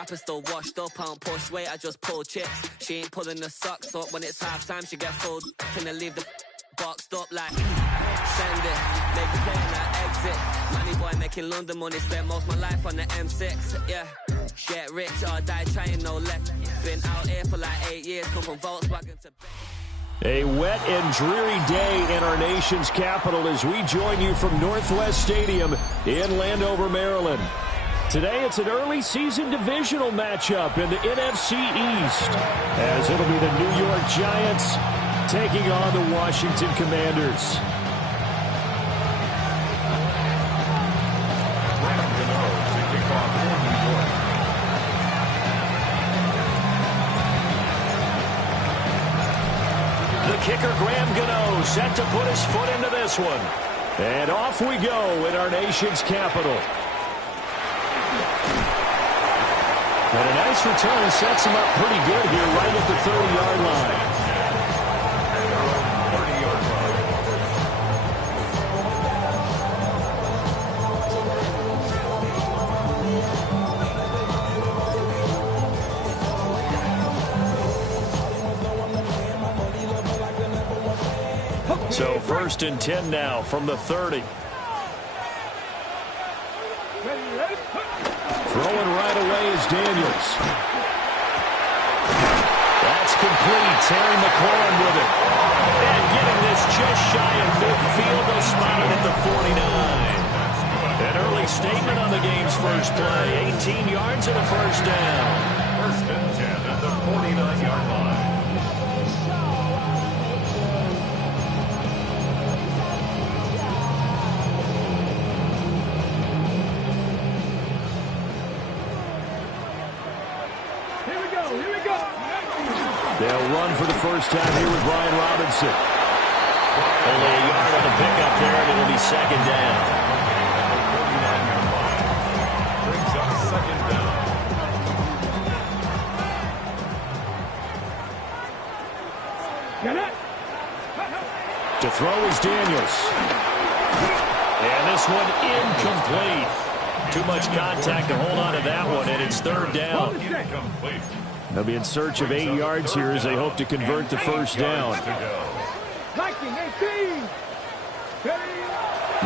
rapper still washed up, I don't push weight, I just pull chips. She ain't pulling the socks up when it's halftime, she get full. Finna leave the boxed up like send it, make a play and I exit. Money boy making London money, spent most of my life on the M6, yeah. Get rich or die trying, no let. Been out here for like 8 years, come from Volkswagen to... A wet and dreary day in our nation's capital as we join you from Northwest Stadium in Landover, Maryland. Today it's an early season divisional matchup in the NFC East, as it'll be the New York Giants taking on the Washington Commanders. Kicker Graham Gano set to put his foot into this one. And off we go in our nation's capital. And a nice return sets him up pretty good here right at the 30-yard line. So 1st and 10 now from the 30. Throwing right away is Daniels. That's complete. Terry McLaurin with it. And getting this just shy of midfield. They'll spot it at the 49. An early statement on the game's first play. 18 yards and a first down. 1st and 10 at the 49-yard line. They'll run for the first time here with Brian Robinson. Only a yard on the pickup there, and it'll be 2nd down. Brings up 2nd down. To throw is Daniels. And this one incomplete. Too much contact to hold on to that one, and it's 3rd down. Incomplete. They'll be in search of 8 yards here as they hope to convert the first down.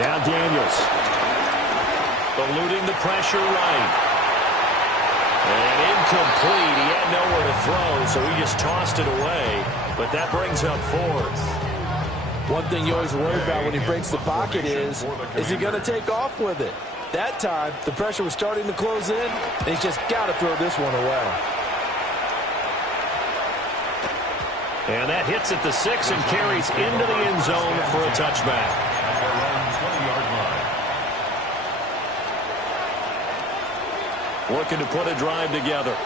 Now Daniels. Eluding the pressure right. And incomplete. He had nowhere to throw, so he just tossed it away. But that brings up 4th. One thing you always worry about when he breaks the pocket is he going to take off with it? That time, the pressure was starting to close in, and he's just got to throw this one away. And that hits at the 6 and carries into the end zone for a touchback. Looking to put a drive together.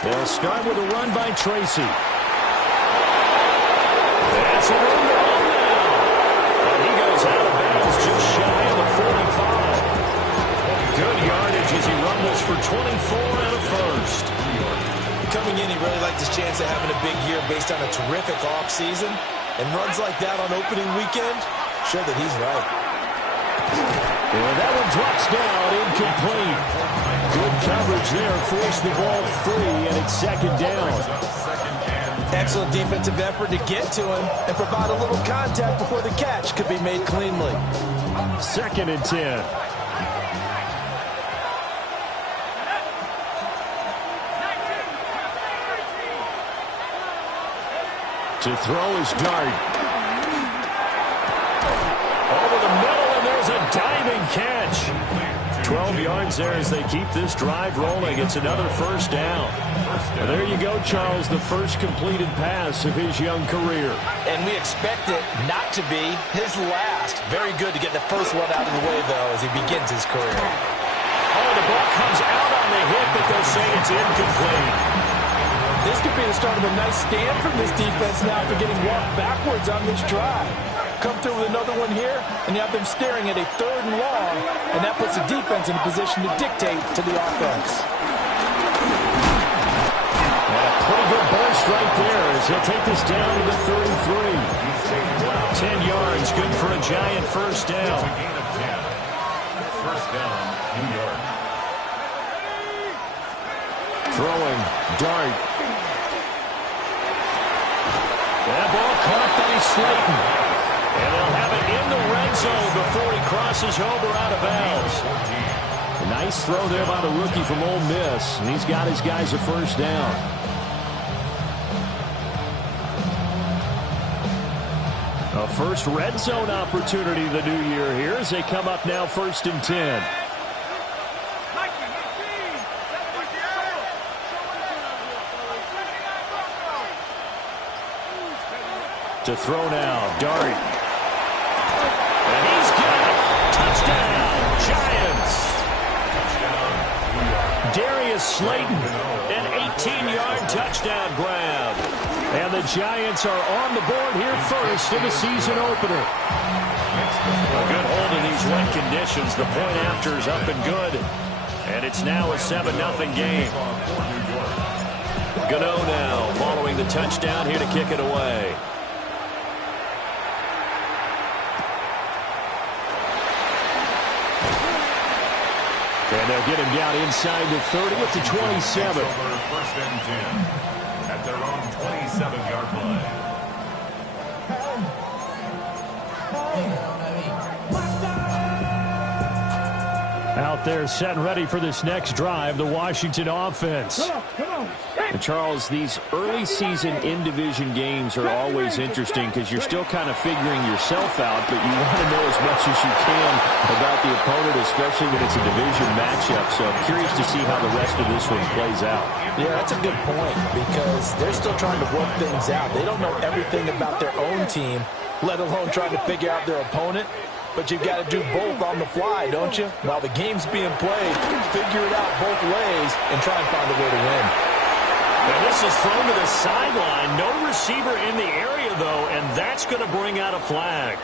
They'll start with a run by Tracy. That's a run to home now. And he goes out of bounds just shy of the 45. Good yardage as he rumbles for 24 and a first. Coming in, he really liked his chance of having a big year based on a terrific offseason. And runs like that on opening weekend show that he's right. And that one drops down, incomplete. Good coverage there, forced the ball free, and it's 2nd down. Excellent defensive effort to get to him and provide a little contact before the catch could be made cleanly. 2nd and 10. To throw is Dart. Over the middle, and there's a diving catch. 12 yards there as they keep this drive rolling. It's another first down. And there you go, Charles, the first completed pass of his young career. And we expect it not to be his last. Very good to get the first one out of the way, though, as he begins his career. Oh, the ball comes out on the hit, but they'll say it's incomplete. This could be the start of a nice stand from this defense now after getting walked backwards on this drive. Come through with another one here, and you have them staring at a 3rd and long, and that puts the defense in a position to dictate to the offense. And a pretty good burst right there as he'll take this down to the 33. 10 yards, good for a Giant first down. First down, New York. Throwing, Dart. That ball caught by Slayton. And they'll have it in the red zone before he crosses over out of bounds. A nice throw there by the rookie from Ole Miss. And he's got his guys a first down. A first red zone opportunity the new year here as they come up now 1st and 10. To throw now, Dart. And he's got it. Touchdown, Giants. Darius Slayton, an 18-yard touchdown grab. And the Giants are on the board here first in the season opener. A good hold in these wet conditions. The point after is up and good. And it's now a 7-0 game. Gano now following the touchdown here to kick it away. And they'll get him down inside the 30 at the 27. First and 10 at their own 27-yard line. Out there set and ready for this next drive, the Washington offense. And Charles, these early season in-division games are always interesting because you're still kind of figuring yourself out, but you want to know as much as you can about the opponent, especially when it's a division matchup. So I'm curious to see how the rest of this one plays out. Yeah, that's a good point because they're still trying to work things out. They don't know everything about their own team, let alone trying to figure out their opponent. But you've got to do both on the fly, don't you? While the game's being played, figure it out both ways and try and find a way to win. And this is thrown to the sideline. No receiver in the area, though, and that's going to bring out a flag.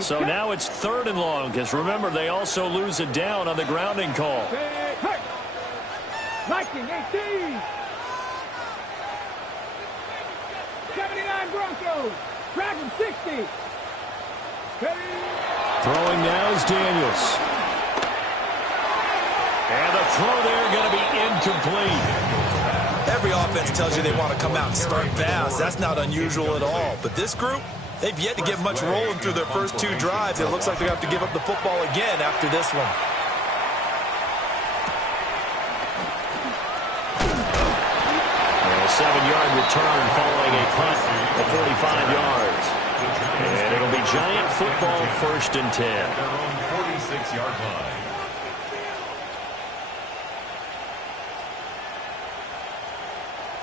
So now it's 3rd and long because, remember, they also lose it down on the grounding call. Viking 18. 79 Broncos. Dragon 60. Throwing now is Daniels. And the throw there going to be incomplete. Every offense tells you they want to come out and start fast. That's not unusual at all. But this group, they've yet to get much rolling through their first 2 drives. It looks like they're going to have to give up the football again after this one. And a 7-yard return following a punt of 45 yards. And it'll be Giant football 1st and 10. Their own 46-yard line.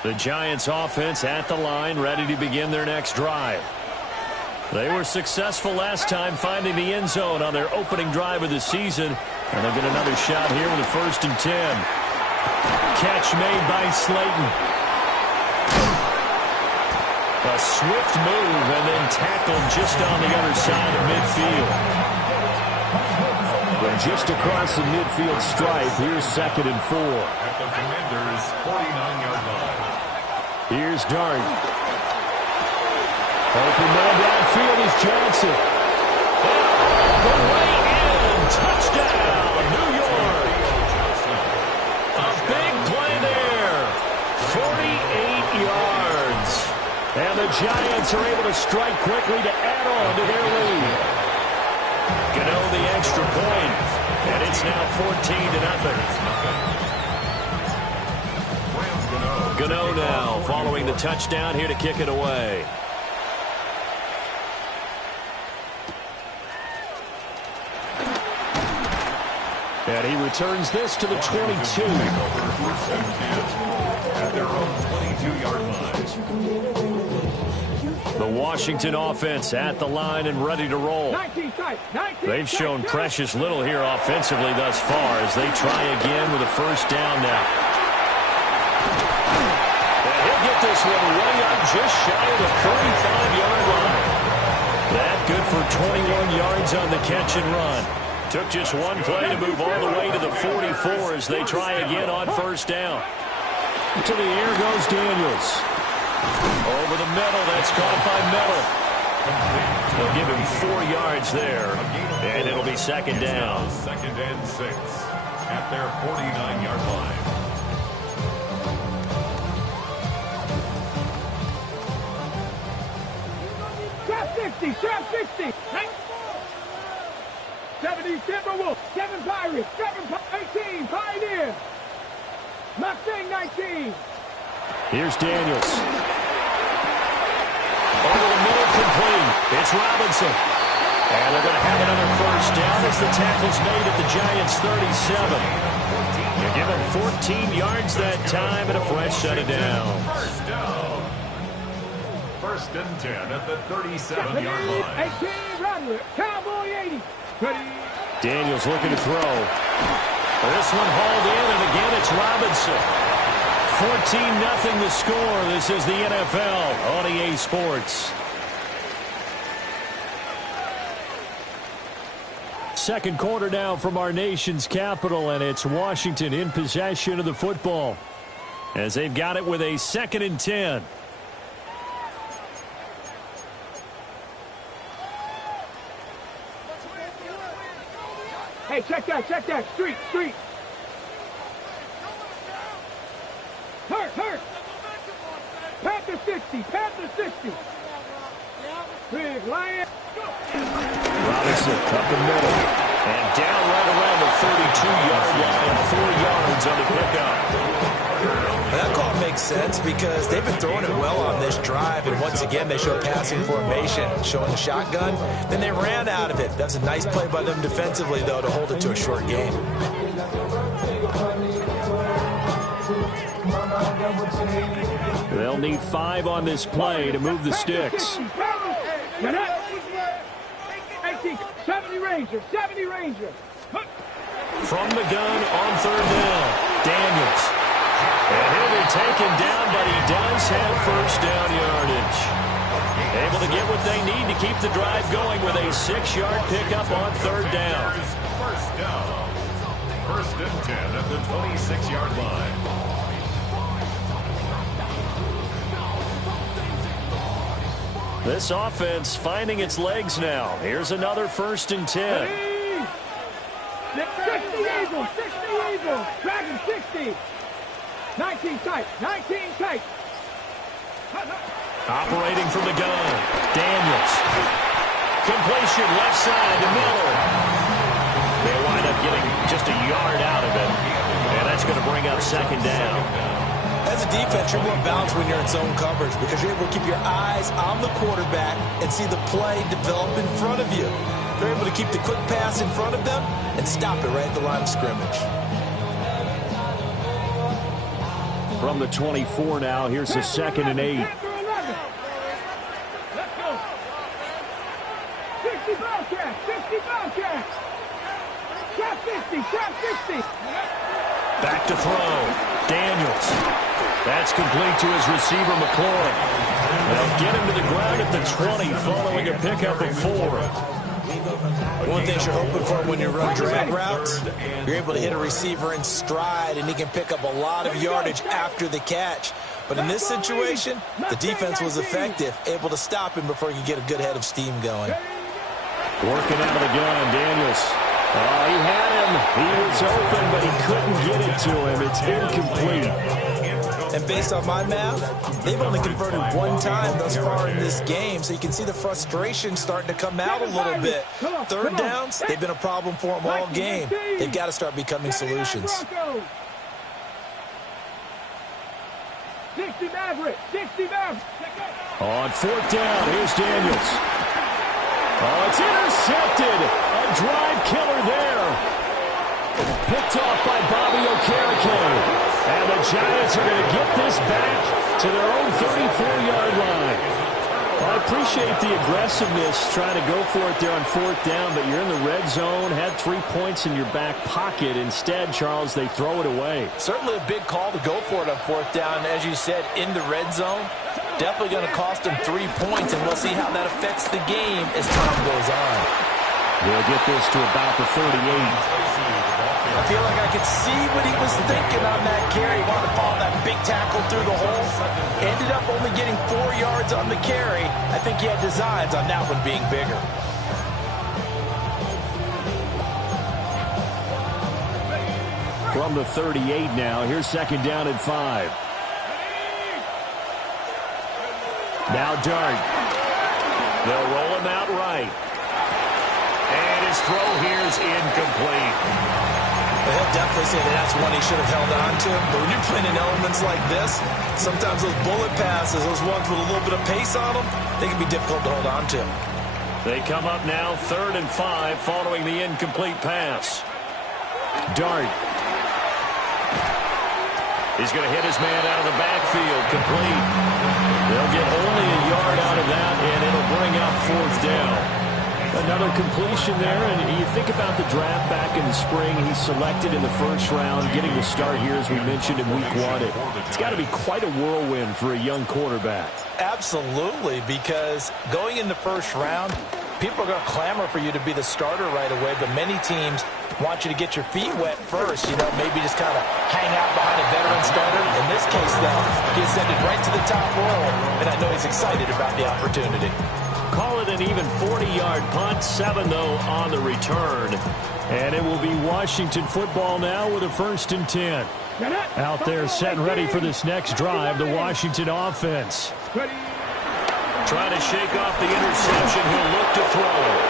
The Giants offense at the line, ready to begin their next drive. They were successful last time finding the end zone on their opening drive of the season. And they'll get another shot here with a 1st and 10. Catch made by Slayton. A swift move and then tackled just on the other side of midfield. From just across the midfield stripe, here's 2nd and 4. At the Commanders' 49-yard line. Here's Dart. Open man downfield is Johnson. The way in. Touchdown, New York. A big play there. 48 yards. And the Giants are able to strike quickly to add on to their lead. Gano the extra point. And it's now 14-0. Gano now following the touchdown here to kick it away. And he returns this to the 22. At their own 22-yard line. The Washington offense at the line and ready to roll. They've shown precious little here offensively thus far as they try again with a first down now. And he'll get this one way up just shy of the 45-yard line. That good for 21 yards on the catch and run. Took just one play to move all the way to the 44 as they try again on first down. To the air goes Daniels. Over the middle, that's caught by Miller. They'll give him 4 yards there, and it'll be second down. Second and 6 at their 49-yard line. Trap 60, trap 60. 70 Timberwolves, 7 Pirates, 18 Pioneers. Mustang 19. Here's Daniels. Over the middle, complete. It's Robinson. And they're going to have another first down as the tackle's made at the Giants' 37. You give him 14 yards that time and a fresh set of downs. First down. First and 10 at the 37-yard line. 18 Rattler, Cowboy 80. Daniels looking to throw. This one hauled in, and again it's Robinson. 14-0 the score. This is the NFL on EA Sports. Second quarter now from our nation's capital, and it's Washington in possession of the football as they've got it with a 2nd and 10. Hey, check that. Street. Hurt. Panther 60. Big Lion. Robinson up the middle and down right around the 32-yard line, 4 yards on the pickup. That call makes sense because they've been throwing it well on this drive, and once again they show passing formation, showing the shotgun. Then they ran out of it. That's a nice play by them defensively, though, to hold it to a short game. They'll need 5 on this play to move the sticks. 70 Ranger. From the gun on 3rd down, Daniels. And he'll be taken down, but he does have first down yardage. Able to get what they need to keep the drive going with a 6-yard pickup on 3rd down. First down. First and 10 at the 26-yard line. This offense finding its legs now. Here's another 1st and 10. 60 Eagles. Dragon 60. 19 tight. Operating from the gun. Daniels. Completion left side to Miller. They wind up getting just a yard out of it. And that's going to bring up 2nd down. As a defense, you're more balanced when you're in zone coverage because you're able to keep your eyes on the quarterback and see the play develop in front of you. They're able to keep the quick pass in front of them and stop it right at the line of scrimmage. From the 24 now, here's the 2nd and 8. Let's go. 60 Bobcats. Trap 50. Back to throw. Daniels. That's complete to his receiver, McLaurin. They'll get him to the ground at the 20 following a pickup of 4. One thing you're hoping for when you run drag routes, you're able to hit a receiver in stride, and he can pick up a lot of yardage after the catch. But in this situation, the defense was effective, able to stop him before he could get a good head of steam going. Working out of the gun, Daniels. He had him. He was open, but he couldn't get it to him. It's incomplete. And based on my math, they've only converted 1 time thus far in this game, so you can see the frustration starting to come out a little bit. 3rd downs, they've been a problem for them all game. They've got to start becoming solutions. 60 Maverick. On 4th down, here's Daniels. It's intercepted. A drive killer there. Picked off by Bobby Okereke. And the Giants are going to get this back to their own 34-yard line. Well, I appreciate the aggressiveness trying to go for it there on 4th down, but you're in the red zone, had 3 points in your back pocket. Instead, Charles, they throw it away. Certainly a big call to go for it on 4th down. As you said, in the red zone, definitely going to cost them 3 points, and we'll see how that affects the game as time goes on. They'll get this to about the 38. I feel like I could see what he was thinking on that carry. He wanted to follow that big tackle through the hole. Ended up only getting 4 yards on the carry. I think he had designs on that one being bigger. From the 38 now, here's second down and 5. Now Dart. They'll roll him out right. And his throw here's incomplete. He'll definitely say that's one he should have held on to. But when you're playing in elements like this, sometimes those bullet passes, those ones with a little bit of pace on them, they can be difficult to hold on to. They come up now 3rd and 5 following the incomplete pass. Dart. He's going to hit his man out of the backfield. Complete. They'll get only a yard out of that, and it'll bring up 4th down. Another completion there, and you think about the draft back in the spring. He's selected in the 1st round, getting the start here, as we mentioned, in week 1. It's got to be quite a whirlwind for a young quarterback. Absolutely, because going in the 1st round, people are going to clamor for you to be the starter right away, but many teams want you to get your feet wet first, maybe just kind of hang out behind a veteran starter. In this case, though, he ascended right to the top role, and I know he's excited about the opportunity. Call it an even 40-yard punt, 7, though, on the return. And it will be Washington football now with a 1st and 10. Out there set and ready for this next drive, the Washington offense. Trying to shake off the interception. He'll look to throw it.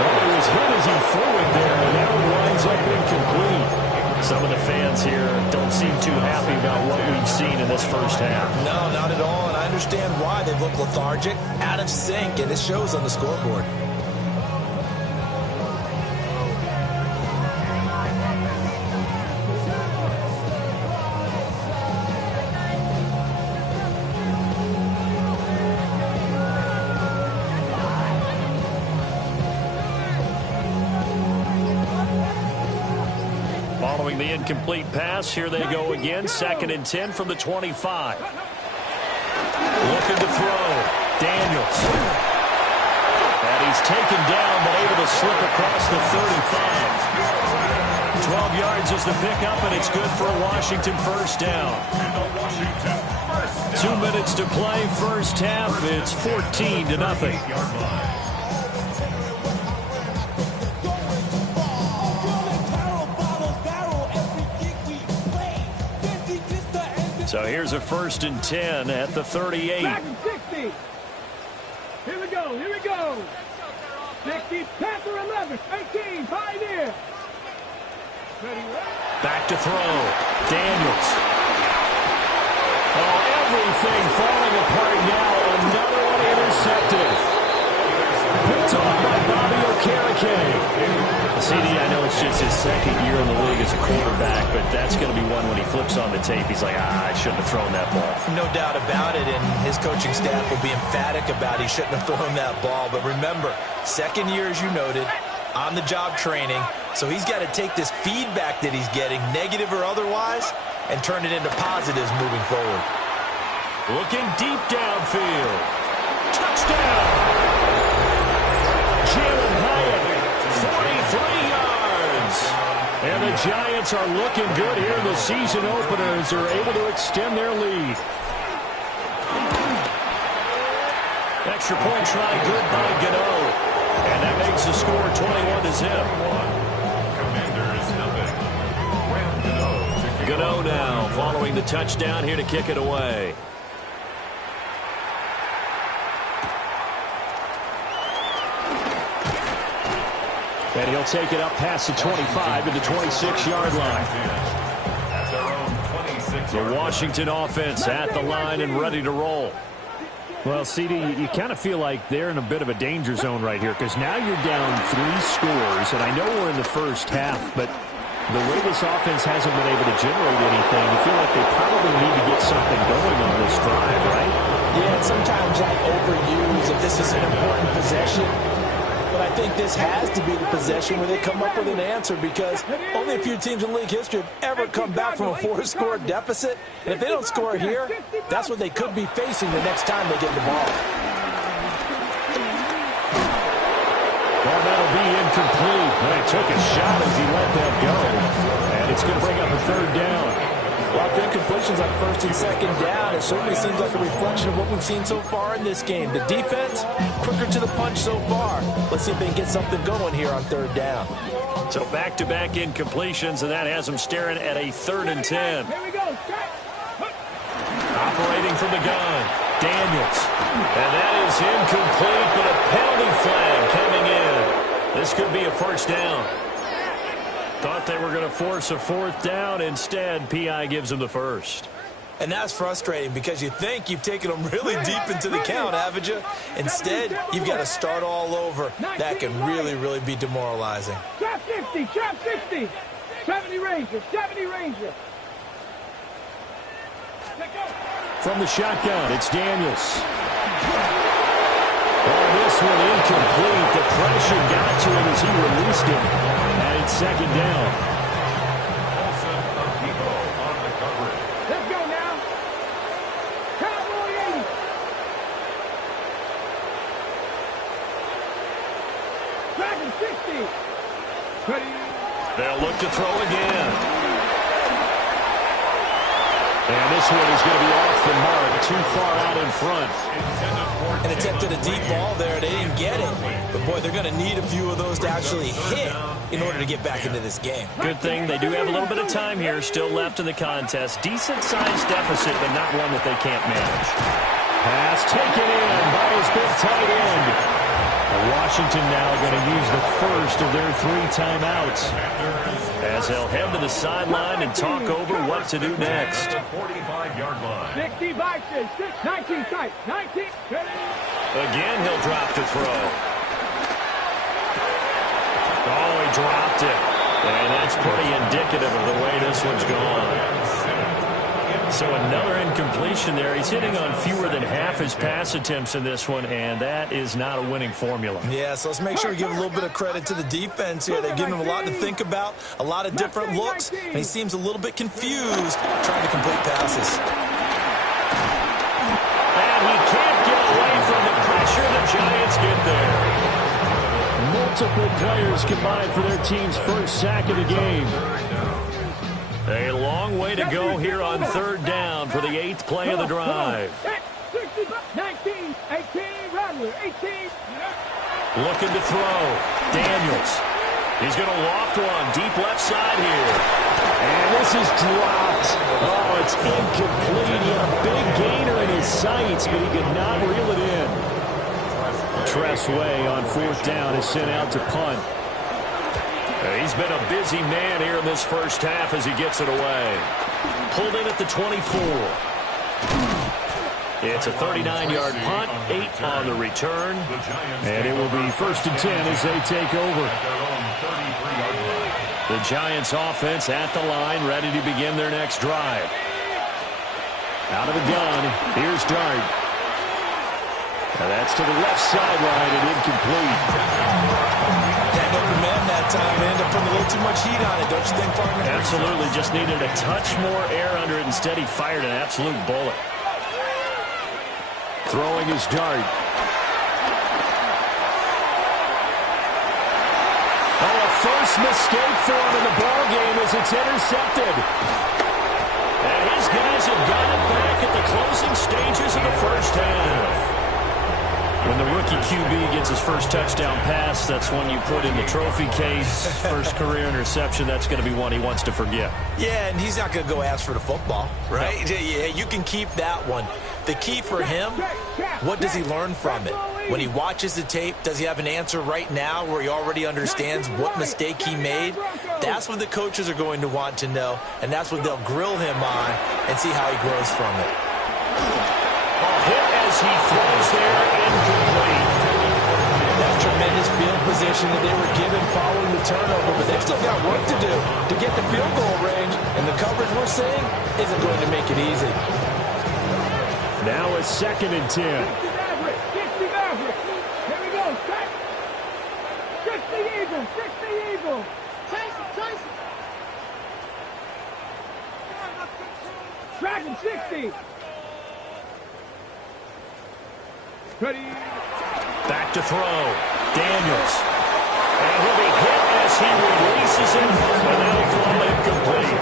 Well, it was hit as he threw it there, and that one winds up incomplete. Some of the fans here don't seem too happy about what we've seen in this 1st half. No, not at all, and I understand why. They look lethargic, out of sync, and it shows on the scoreboard. Following the incomplete pass, here they go again. 2nd and 10 from the 25. Looking to throw. Daniels. And he's taken down, but able to slip across the 35. 12 yards is the pickup, and it's good for a Washington 1st down. 2 minutes to play, 1st half. It's 14-0. So here's a 1st and 10 at the 38. Back and 60. Here we go. 60, Panther 11, 18, Pioneer. Back to throw. Daniels. Oh, everything falling apart now. Another one intercepted. Picked off by Bobby Okereke. CD, I know it's just his 2nd year in the league as a quarterback, but that's going to be one when he flips on the tape. He's like, I shouldn't have thrown that ball. No doubt about it, and his coaching staff will be emphatic about he shouldn't have thrown that ball. But remember, 2nd year, as you noted, on-the-job training, so he's got to take this feedback that he's getting, negative or otherwise, and turn it into positives moving forward. Looking deep downfield. Touchdown! Jalen Hyatt, 43 yards. And the Giants are looking good here in the season opener as they're able to extend their lead. Extra point try good by Gano. And that makes the score 21-0. Gano now following the touchdown here to kick it away. And he'll take it up past the 25 to the 26-yard line. The Washington offense at the line and ready to roll. Well, CD, you kind of feel like they're in a bit of a danger zone right here because now you're down 3 scores, and I know we're in the 1st half, but the way this offense hasn't been able to generate anything, you feel like they probably need to get something going on this drive, right? Yeah, and sometimes I overuse if this is an important possession. But I think this has to be the possession where they come up with an answer because only a few teams in league history have ever come back from a 4-score deficit. And if they don't score here, that's what they could be facing the next time they get the ball. Well, that'll be incomplete. Well, he took a shot as he let that go. And it's going to bring up a third down. A lot of incompletions on first and second down. It certainly seems like a reflection of what we've seen so far in this game. The defense, quicker to the punch so far. Let's see if they can get something going here on third down. So back-to-back incompletions, and that has them staring at a 3rd and 10. Here we go. Operating from the gun, Daniels. And that is incomplete, but a penalty flag coming in. This could be a first down. Thought they were going to force a 4th down. Instead, P.I. gives them the first. And that's frustrating because you think you've taken them really deep into the count, haven't you? Instead, you've got to start all over. That can really, really be demoralizing. Trap 50, trap 50. 70 Ranger, 70 Ranger. From the shotgun, it's Daniels. Oh, this one incomplete. The pressure got to him as he released it. And it's 2nd down. Let's go now. Cowboy 80. Dragon 60. Ready. They'll look to throw again. And this one is going to be off the mark, too far out in front. And attempted a deep ball there. They didn't get it. But, boy, they're going to need a few of those to actually hit in order to get back into this game. Good thing they do have a little bit of time here still left in the contest. Decent-sized deficit, but not one that they can't manage. Pass taken in by his big tight end. Washington now going to use the first of their 3 timeouts as they'll head to the sideline and talk over what to do next. 45-yard line. 60 boxes, 19 tight, 19. Again, he'll drop to throw. Oh, he dropped it. And that's pretty indicative of the way this one's gone. So another incompletion there. He's hitting on fewer than half his pass attempts in this one, and that is not a winning formula. Yeah, so let's make sure we give a little bit of credit to the defense here. They've given him a lot to think about, a lot of different looks, and he seems a little bit confused trying to complete passes. And he can't get away from the pressure. The Giants get there. Multiple players combined for their team's first sack of the game. A long way to go here on 3rd down for the 8th play of the drive. 19, 18, Rattler, 18. Looking to throw. Daniels. He's going to loft one deep left side here. And this is dropped. Oh, it's incomplete. He had a big gainer in his sights, but he could not reel it in. Tress Way on 4th down is sent out to punt. He's been a busy man here in this first half as he gets it away. Pulled in at the 24. It's a 39-yard punt, 8 on the return. And it will be 1st and 10 as they take over. The Giants offense at the line, ready to begin their next drive. Out of the gun, here's Dart. Now that's to the left sideline and incomplete. That open man that time ended up putting a little too much heat on it, don't you think, partner? Absolutely, just needed a touch more air under it. Instead, he fired an absolute bullet. Throwing his Dart. Oh, a first mistake for him in the ball game as it's intercepted. And his guys have got it back at the closing stages of the first half. When the rookie QB gets his first touchdown pass, that's one you put in the trophy case. First career interception, that's going to be one he wants to forget. Yeah, and he's not going to go ask for the football, right? Yeah, you can keep that one. The key for him, what does he learn from it? When he watches the tape, does he have an answer right now where he already understands what mistake he made? That's what the coaches are going to want to know, and that's what they'll grill him on and see how he grows from it. Hit as he throws there, incomplete. That's tremendous field position that they were given following the turnover, but they've still got work to do to get the field goal range, and the coverage we're seeing isn't going to make it easy. Now a 2nd and 10. 60 Maverick. Here we go. 60 Eagle. 60 Eagle. Chase it. Dragon 60. Ready. Back to throw. Daniels. And he'll be hit as he releases it, and that'll fall incomplete.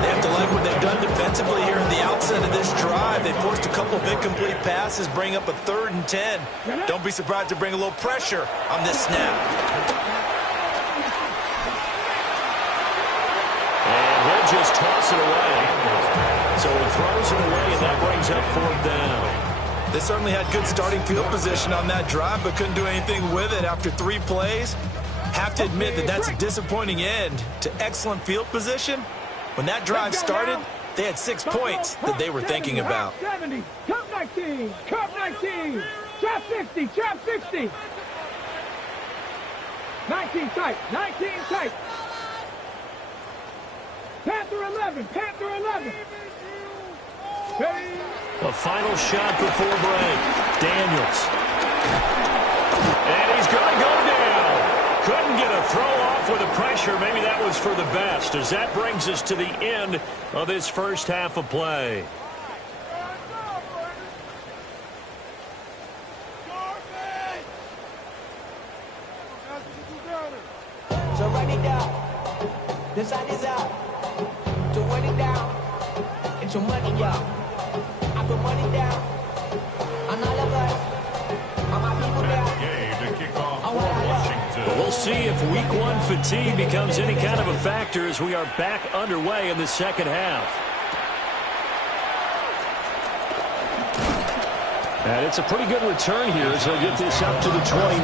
They have to like what they've done defensively here at the outset of this drive. They forced a couple of incomplete passes, bring up a 3rd and 10. Don't be surprised to bring a little pressure on this snap. And he'll just toss it away. So he throws it away, and that brings up 4th down. They certainly had good starting field position on that drive, but couldn't do anything with it after 3 plays. Have to admit that that's a disappointing end to excellent field position. When that drive started, they had 6 points that they were thinking about. 70, Cup 19, Cup 19, Trap 60, Trap 60. 19 tight, 19 tight. Panther 11, Panther 11. The final shot before break. Daniels. And he's going to go down. Couldn't get a throw off with the pressure. Maybe that was for the best, as that brings us to the end of this first half of play. So run it down. The sun is out. So run it down. It's your money, y'all. I put money down on all of us, on my people down. Game to kick off for Washington. But we'll see if week 1 fatigue becomes any kind of a factor as we are back underway in the second half. And it's a pretty good return here as they'll get this up to the 29.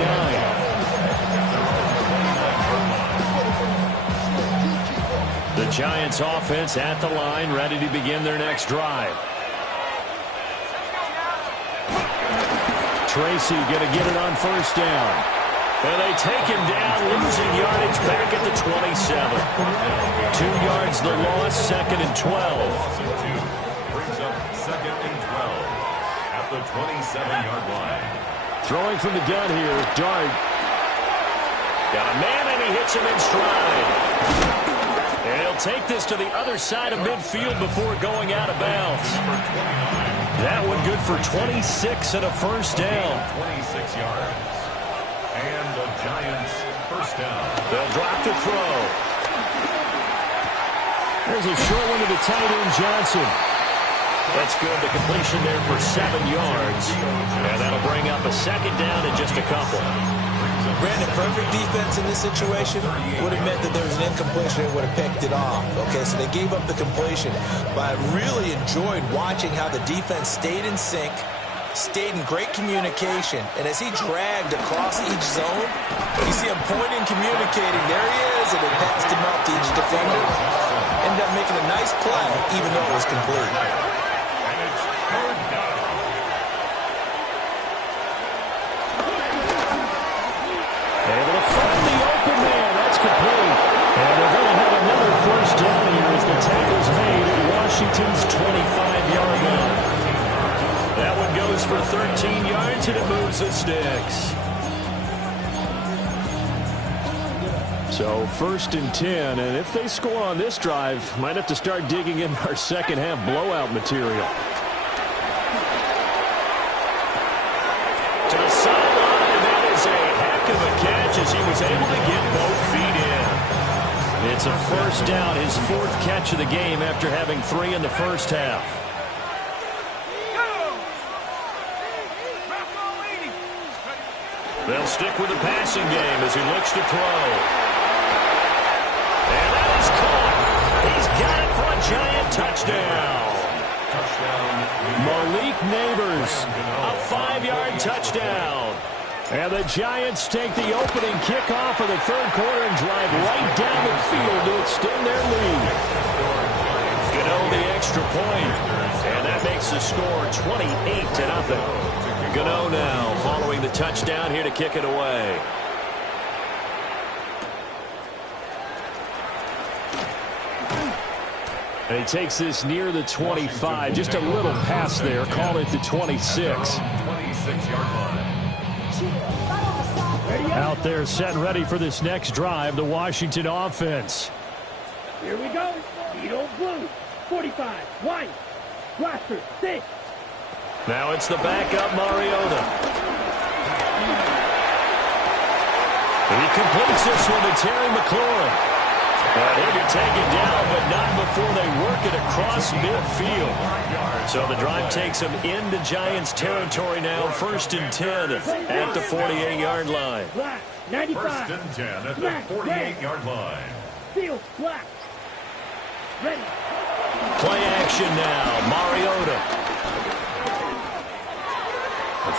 The Giants offense at the line, ready to begin their next drive. Tracy going to get it on 1st down. And they take him down, losing yardage back at the 27. 2 yards the loss, 2nd and 12. Brings up 2nd and 12 at the 27-yard line. Throwing from the gun here, Dart. Got a man and he hits him in stride. And he'll take this to the other side of midfield before going out of bounds. That one good for 26 and a 1st down. 26 yards. And the Giants 1st down. They'll drop the throw. There's a short one to the tight end, Johnson. That's good. The completion there for 7 yards. And that'll bring up a 2nd down and just a couple. Brandon, perfect defense in this situation would have meant that there was an incompletion and would have picked it off. Okay, so they gave up the completion. But I really enjoyed watching how the defense stayed in sync, stayed in great communication, and as he dragged across each zone, you see him pointing, communicating. There he is, and they passed him up to each defender. Ended up making a nice play, even though it was complete. And it's 3rd down. Able to find the open man. That's complete. And they're going to have another 1st down here as the tackle's made at Washington's 25-yard line. That one goes for 13 yards, and it moves the sticks. So 1st and 10, and if they score on this drive, might have to start digging in our second half blowout material. To the sideline, and that is a heck of a catch as he was able to get both feet in. It's a 1st down, his 4th catch of the game after having 3 in the first half. They'll stick with the passing game as he looks to throw. And that is caught. He's got it for a Giant touchdown. Malik Neighbors, a 5-yard touchdown. And the Giants take the opening kickoff of the 3rd quarter and drive right down the field to extend their lead. Gano the extra point, and that makes the score 28-0. Gano now following the touchdown here to kick it away. And he takes this near the 25. Just a little pass there. Call it the 26. 26-yard line. Out there set and ready for this next drive, the Washington offense. Here we go. Edo blue. 45. White. Blaster. 6. Now it's the backup Mariota. He completes this one to Terry McLaurin. He'll be taken down, but not before they work it across midfield. So the drive takes him into Giants territory now. 1st and 10 at the 48-yard line. Black, 95. 1st and 10 at the 48-yard line. Field, black. Ready. Play action now. Mariota.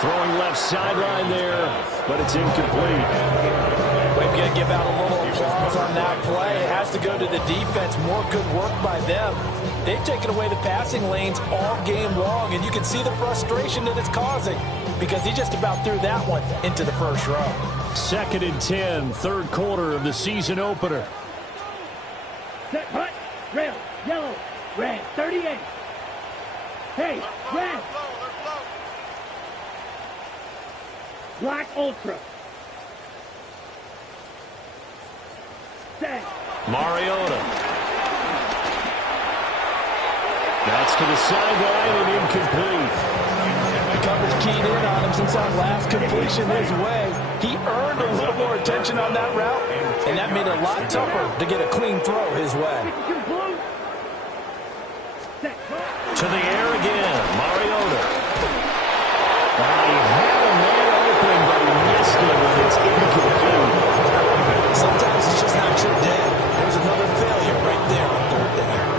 Throwing left sideline there, but it's incomplete. We've got to give out a little applause on that play. It has to go to the defense. More good work by them. They've taken away the passing lanes all game long, and you can see the frustration that it's causing because he just about threw that one into the first row. 2nd and 10, 3rd quarter of the season opener. Set, hut, red, yellow, red, 38. Hey, red. Black Ultra. Set. Mariota. That's to the sideline and incomplete. The coverage keyed in on him since that last completion his way. He earned a little more attention on that route, and that made it a lot tougher to get a clean throw his way. To the air again, Mariota. He had a man open, but he missed it when it's incomplete. Sometimes it's just not your day. There's another failure right there on 3rd down.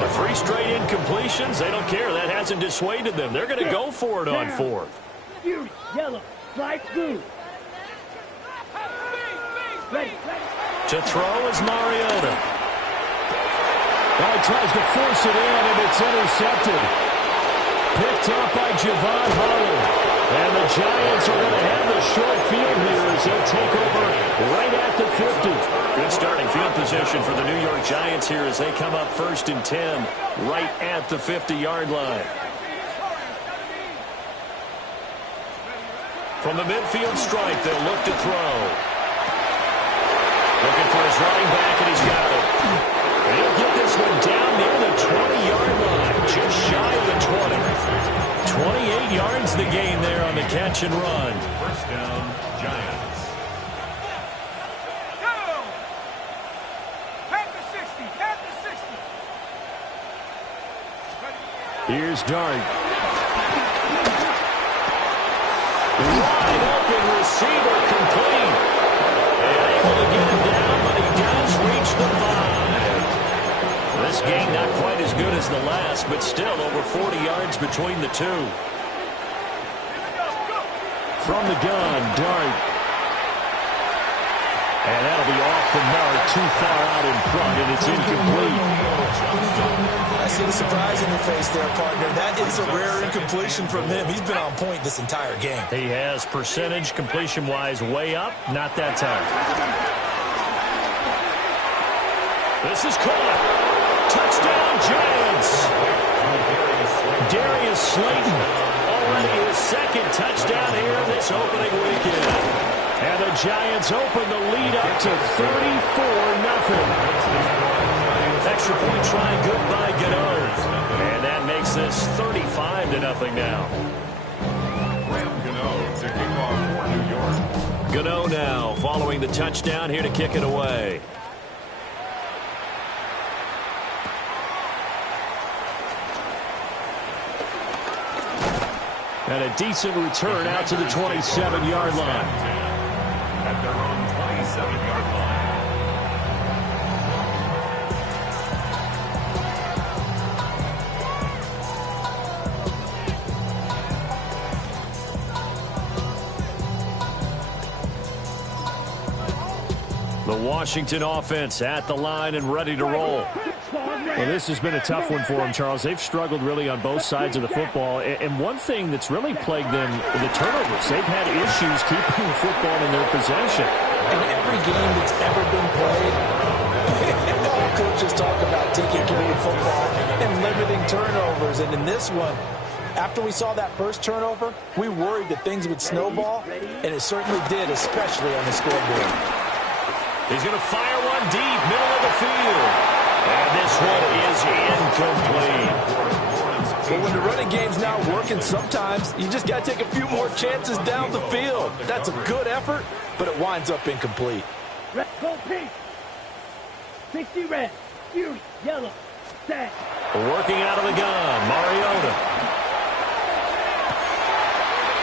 The 3 straight incompletions, they don't care. That hasn't dissuaded them. They're going to go for it on 4th. Fury, yellow, light blue. Ready, ready. To throw is Mariota. Well, he tries to force it in, and it's intercepted. Picked up by Javon Holland. And the Giants are going to have the short field here as they'll take over right at the 50. Good starting field position for the New York Giants here as they come up 1st and 10 right at the 50-yard line. From the midfield stripe, they'll look to throw. Looking for his running back, and he's got it. And he'll get this one down near the 20-yard line, just shy of the 20. 28 yards the gain there on the catch and run. 1st down, Giants. Go! At the 60, at the 60. Here's Dart. Wide open receiver complete. And able to get him down, but he does reach the 5. This gain not quite as good as the last, but still over 40 yards between the two. From the gun, Dart. And that'll be off the mark, too far out in front, and it's incomplete. I see the surprise in your face there, partner. That is a rare incompletion from him. He's been on point this entire game. He has percentage completion-wise way up, not that time. This is caught. Touchdown, Giants. Darius Slayton, already his 2nd touchdown here this opening weekend. And the Giants open the lead up to 34-0. Extra point try good by Gano. And that makes this 35-0 now. Graham Gano to kick off for New York. Gano now following the touchdown here to kick it away. And a decent return out to the 27-yard line. At their own 27-yard line. The Washington offense at the line and ready to roll. Well, this has been a tough one for them, Charles. They've struggled really on both sides of the football. And one thing that's really plagued them, the turnovers. They've had issues keeping the football in their possession. In every game that's ever been played, all coaches talk about taking care of football and limiting turnovers. And in this one, after we saw that first turnover, we worried that things would snowball, and it certainly did, especially on the scoreboard. He's going to fire one deep, middle of the field. And this one is incomplete. But when the running game's not working, sometimes you just got to take a few more chances down the field. That's a good effort, but it winds up incomplete. Red, go pink. 60 red. Fury, yellow. Set. Working out of the gun, Mariota.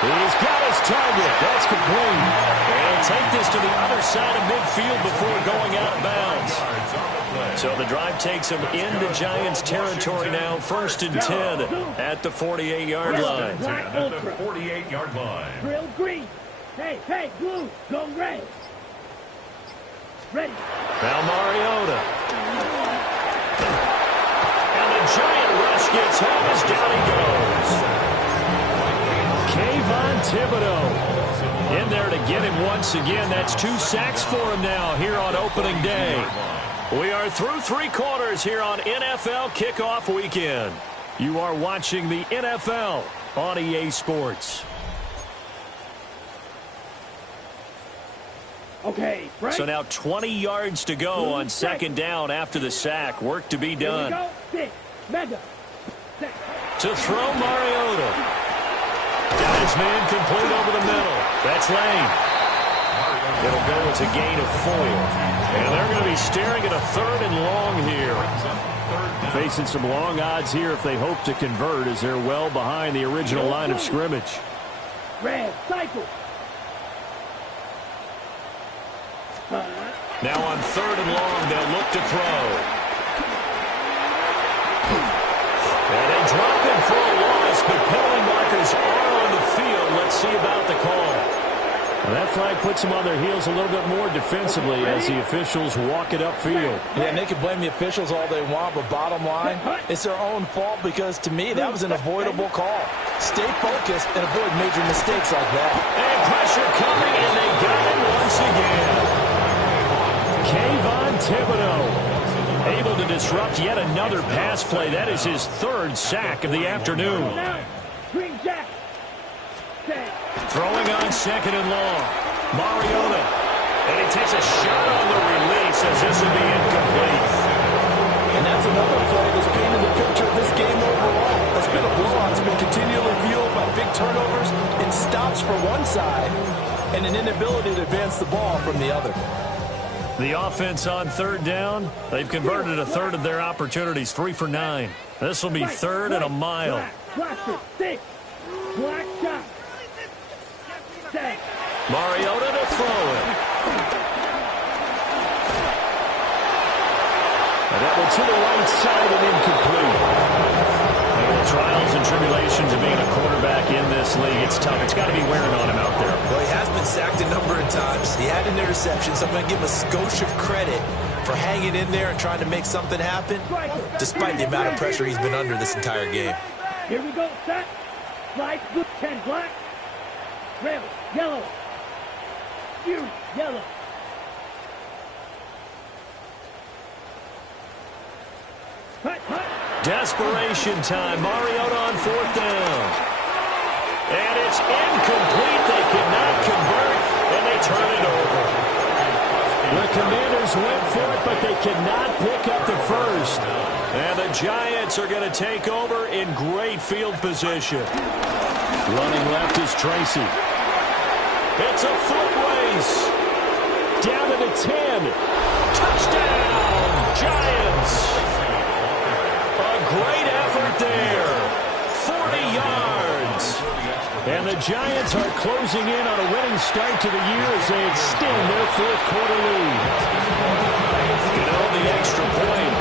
He's got his target. That's complete. And take this to the other side of midfield before going out of bounds. So the drive takes him into Giants territory now, 1st and 10 at the 48-yard line. At the 48-yard line. Drill green. Hey, blue. Go red. Ready. Now Mariota. And the Giant rush gets home as down he goes. Kayvon Thibodeaux in there to get him once again. That's 2 sacks for him now here on opening day. We are through 3 quarters here on NFL Kickoff Weekend. You are watching the NFL on EA Sports. Okay, Frank. So now 20 yards to go on 2nd down after the sack. Work to be done. Here we go. 6. Mega. Set. To throw Mariota. Got his man complete over the middle. That's Lane. It'll go as a gain of 4. And they're going to be staring at a 3rd and long here. Facing some long odds here if they hope to convert as they're well behind the original line of scrimmage. Red, cycle. Now on 3rd and long, they'll look to throw. And they drop him for a loss, but penalty markers are on the field. Let's see about the call. Well, that flag puts them on their heels a little bit more defensively as the officials walk it upfield. Yeah, and they can blame the officials all they want, but bottom line, it's their own fault because, to me, that was an avoidable call. Stay focused and avoid major mistakes like that. And pressure coming, and they got him once again. Kayvon Thibodeaux able to disrupt yet another pass play. That is his 3rd sack of the afternoon. Green Jack. Set. Throwing on 2nd and long. Mariota. And he takes a shot on the release as this will be incomplete. And that's another play that's painted the picture of this game overall. It's been a blowout. It's been continually fueled by big turnovers and stops for one side and an inability to advance the ball from the other. The offense on 3rd down, they've converted a 1/3 of their opportunities, 3 for 9. This will be 3rd and a mile. Black 6. Black shot. Set. Mariota to throw it. And that one to the right side and incomplete. And the trials and tribulations of being a quarterback in this league, it's tough. It's got to be wearing on him out there. Well, he has been sacked a number of times. He had an interception, so I'm going to give him a skosh of credit for hanging in there and trying to make something happen, despite the amount of pressure he's been under this entire game. Here we go, set. Slide, blue, 10, black. Red, yellow. Fury, yellow. Hut. Desperation time. Mariota on 4th down. And it's incomplete. They cannot convert, and they turn it over. The Commanders went for it, but they cannot pick up the first. And the Giants are going to take over in great field position. Running left is Tracy. It's a foot race. Down to the 10. Touchdown, Giants. A great effort there. 40 yards. And the Giants are closing in on a winning start to the year as they extend their 4th quarter lead. Gano the extra point,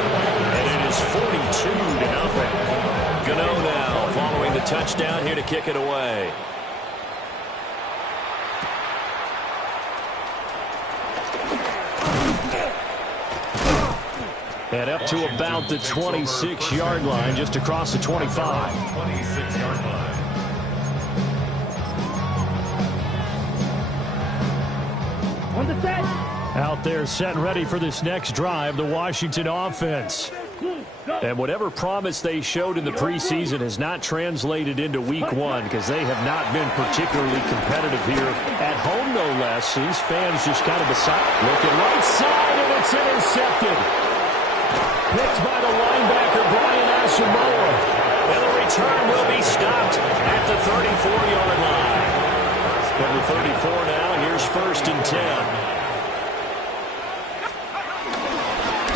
and it is 42-0. Gano now following the touchdown here to kick it away. And up to about the 26-yard line, just across the 25. 26-yard line. On the set. Out there set and ready for this next drive, the Washington offense. And whatever promise they showed in the preseason has not translated into week 1 because they have not been particularly competitive here at home, no less. These fans just kind of decide. Looking right side, and it's intercepted. Picked by the linebacker, Brian Asamoah. And the return will be stopped at the 34-yard line. From the 34 now, here's 1st and 10.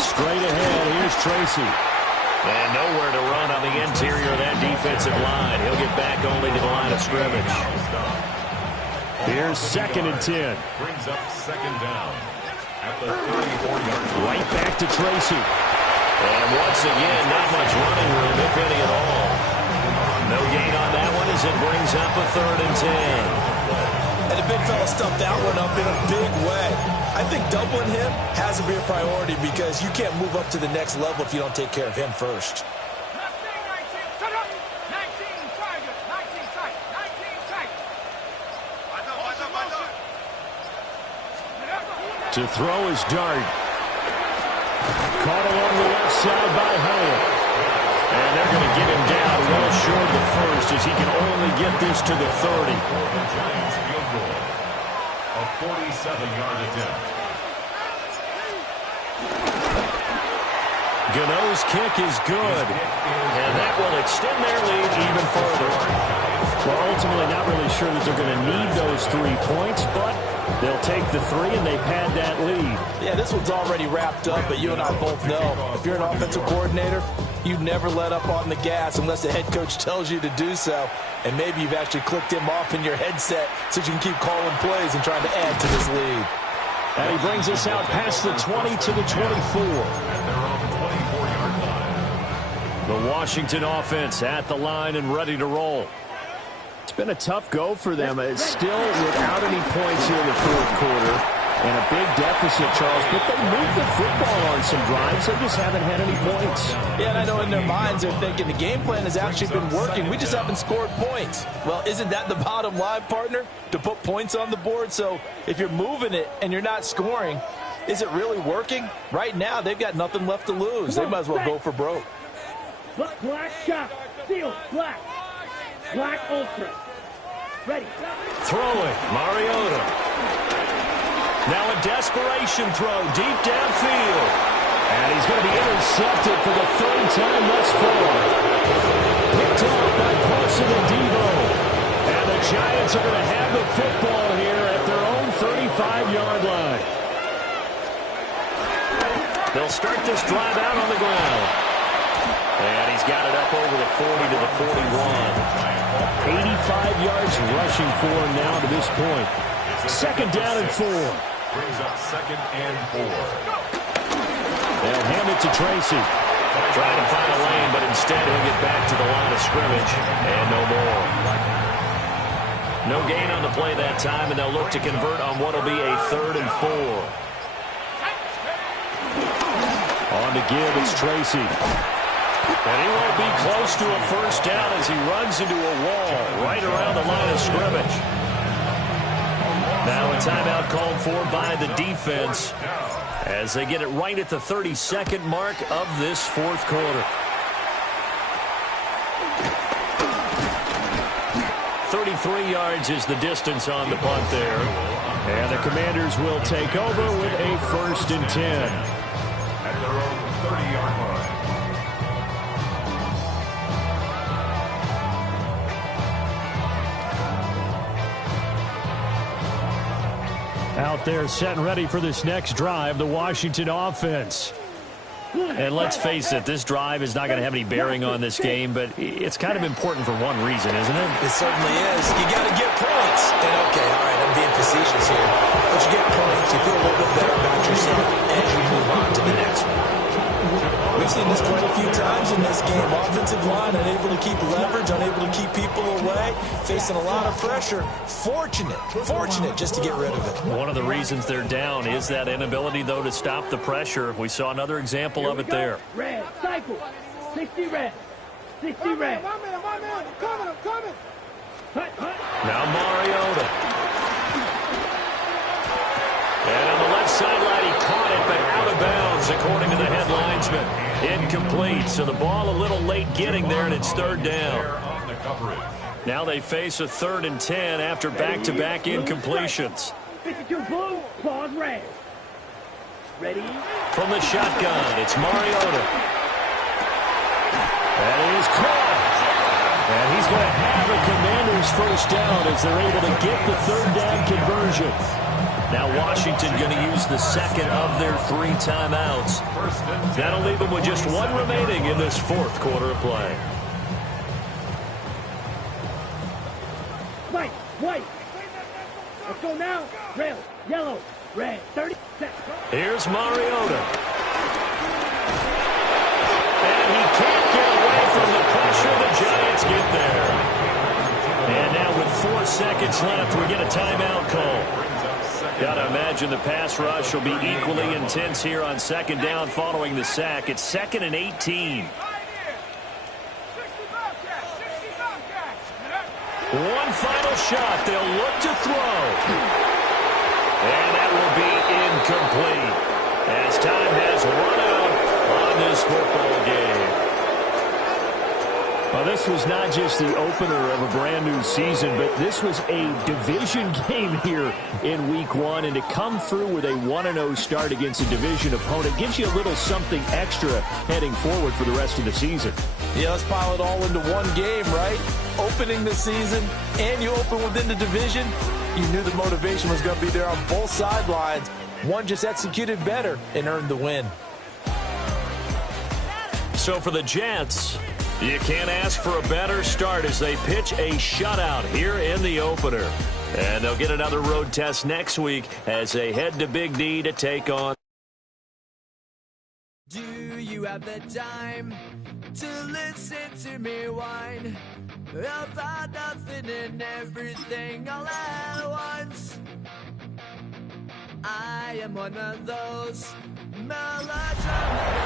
Straight ahead, here's Tracy. And nowhere to run on the interior of that defensive line. He'll get back only to the line of scrimmage. Here's 2nd and 10. Brings up 2nd down at the 34-yard line. Right back to Tracy. And once again, not much running room, if any at all. No gain on that one as it brings up a 3rd and 10. And the big fella stuffed that one up in a big way. I think doubling him has to be a priority because you can't move up to the next level if you don't take care of him first. To throw his dart. Caught along the left side by Hyatt. And they're going to get him down well short of the first as he can only get this to the 30. The Giants field goal. A 47-yard attempt. Gano's kick is good. And that will extend their lead even further. Well, ultimately not really sure that they're going to need those 3 points, but they'll take the 3 and they pad that lead. Yeah, this one's already wrapped up, but you and I both know if you're an offensive coordinator, you never let up on the gas unless the head coach tells you to do so. And maybe you've actually clicked him off in your headset so you can keep calling plays and trying to add to this lead. And he brings us out past the 20 to the 24. At their own 24-yard line. The Washington offense at the line and ready to roll. It's been a tough go for them. It's still without any points here in the 4th quarter. And a big deficit, Charles. But they moved the football on some drives. They just haven't had any points. Yeah, and I know in their minds they're thinking the game plan has actually been working. We just haven't scored points. Well, isn't that the bottom line, partner? To put points on the board? So if you're moving it and you're not scoring, is it really working? Right now, they've got nothing left to lose. They might as well go for broke. Black shot. Seal. Black. Black ultra. Ready. Throw it. Mariota. Now a desperation throw deep downfield. And he's going to be intercepted for the 3rd time thus far. Picked off by Paulson and Devo. And the Giants are going to have the football here at their own 35-yard line. They'll start this drive out on the ground. And he's got it up over the 40 to the 41. 85 yards rushing for him now to this point. 2nd down and 4. Brings up 2nd and 4. They'll hand it to Tracy. Trying to find a lane, but instead he'll get back to the line of scrimmage. And no more. No gain on the play that time, and they'll look to convert on what will be a 3rd and 4. On the give, it's Tracy. And he won't be close to a 1st down as he runs into a wall right around the line of scrimmage. Now a timeout called for by the defense as they get it right at the 32nd mark of this 4th quarter. 33 yards is the distance on the punt there. And the Commanders will take over with a 1st and 10. At their own 30-yard line. Out there set and ready for this next drive, the Washington offense. And let's face it, this drive is not going to have any bearing on this game, but it's kind of important for one reason, isn't it? It certainly is. You got to get points. And okay, all right, I'm being facetious here. But you get points, you feel a little bit better about yourself as you move on to the next one. We've seen this quite a few times in this game. Offensive line unable to keep leverage, unable to keep people away, facing a lot of pressure. Fortunate just to get rid of it. One of the reasons they're down is that inability, though, to stop the pressure. We saw another example of it there. Red, cycle. 60 red. 60 red. My man, I'm coming. Now Mariota. And on the left sideline, he caught it, but out of bounds, according to the head linesman. Incomplete, so the ball a little late getting there, and it's 3rd down. Now they face a 3rd and 10 after back-to-back incompletions. 52 blue, claws red. Ready? From the shotgun, it's Mariota. That is caught. And he's going to have a Commanders first down as they're able to get the third down conversion. Now Washington going to use the second of their 3 timeouts. That'll leave them with just 1 remaining in this fourth quarter of play. White. Let's go now. Red, yellow, red. 30 seconds. Here's Mariota. And he can't get away from the pressure. The Giants get there. And now with 4 seconds left, we get a timeout call. Got to imagine the pass rush will be equally intense here on second down following the sack. It's 2nd and 18. One final shot. They'll look to throw. And that will be incomplete as time has run out on this football game. Well, this was not just the opener of a brand new season, but this was a division game here in week 1. And to come through with a 1-0 start against a division opponent gives you a little something extra heading forward for the rest of the season. Yeah, let's pile it all into one game, right? Opening the season, and you open within the division. You knew the motivation was going to be there on both sidelines. One just executed better and earned the win. So for the Jets, you can't ask for a better start as they pitch a shutout here in the opener. And they'll get another road test next week as they head to Big D to take on. Do you have the time to listen to me whine about nothing and everything all at once? I am one of those melodramatic